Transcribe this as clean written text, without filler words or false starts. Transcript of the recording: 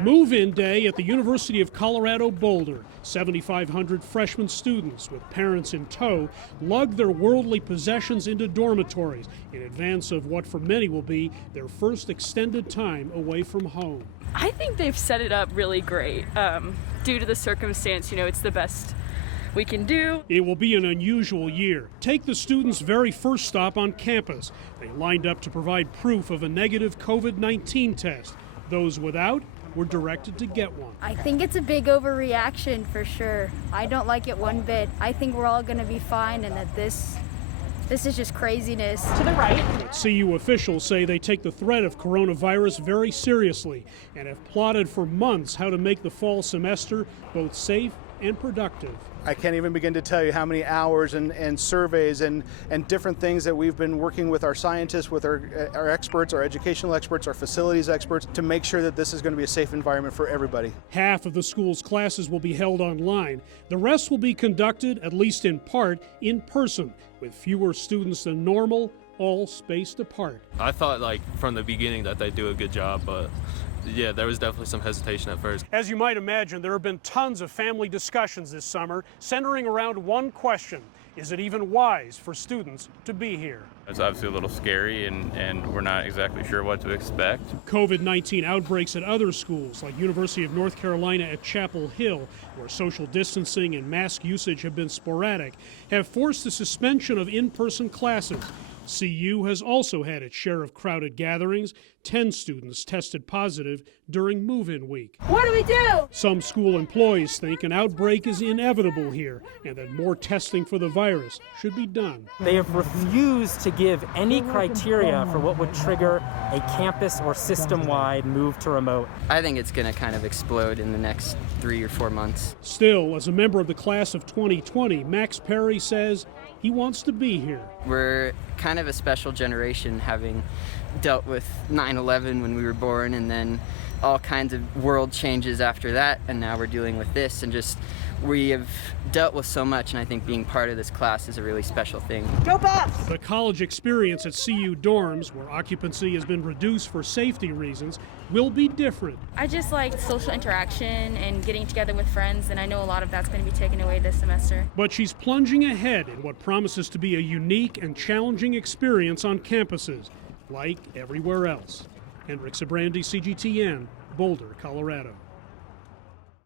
Move-in day at the University of Colorado Boulder. 7,500 freshman students with parents in tow lug their worldly possessions into dormitories in advance of what for many will be their first extended time away from home. I think they've set it up really great. Due to the circumstance, it's the best we can do. It will be an unusual year. Take the students' very first stop on campus. They lined up to provide proof of a negative COVID-19 test. Those without were directed to get one. I think it's a big overreaction for sure. I don't like it one bit. I think we're all going to be fine and that this is just craziness. To the right. But CU officials say they take the threat of coronavirus very seriously and have plotted for months how to make the fall semester both safe and productive. I can't even begin to tell you how many hours and surveys and different things that we've been working with our scientists, with our experts, our educational experts, our facilities experts, to make sure that this is going to be a safe environment for everybody. Half of the school's classes will be held online. The rest will be conducted, at least in part, in person, with fewer students than normal, all spaced apart. I thought from the beginning that they'd do a good job, but yeah, there was definitely some hesitation at first. As you might imagine, there have been tons of family discussions this summer centering around one question: is it even wise for students to be here? It's obviously a little scary and we're not exactly sure what to expect. COVID-19 outbreaks at other schools like University of North Carolina at Chapel Hill, where social distancing and mask usage have been sporadic, have forced the suspension of in-person classes. CU has also had its share of crowded gatherings. 10 students tested positive during move-in week. What do we do? Some school employees think an outbreak is inevitable here and that more testing for the virus should be done. They have refused to give any criteria for what would trigger a campus or system-wide move to remote. I think it's going to kind of explode in the next 3 or 4 months. Still, as a member of the class of 2020, Max PARRY says he wants to be here. We're kind of a special generation, having dealt with 9/11 when we were born and then all kinds of world changes after that, and now we're dealing with this, and just we have dealt with so much, and I think being part of this class is a really special thing. Go Buffs! The college experience at CU dorms, where occupancy has been reduced for safety reasons, will be different. I just like social interaction and getting together with friends, and I know a lot of that's going to be taken away this semester. But she's plunging ahead in what promises to be a unique and challenging experience on campuses, like everywhere else. Hendrik, Sybrandy, CGTN, Boulder, Colorado.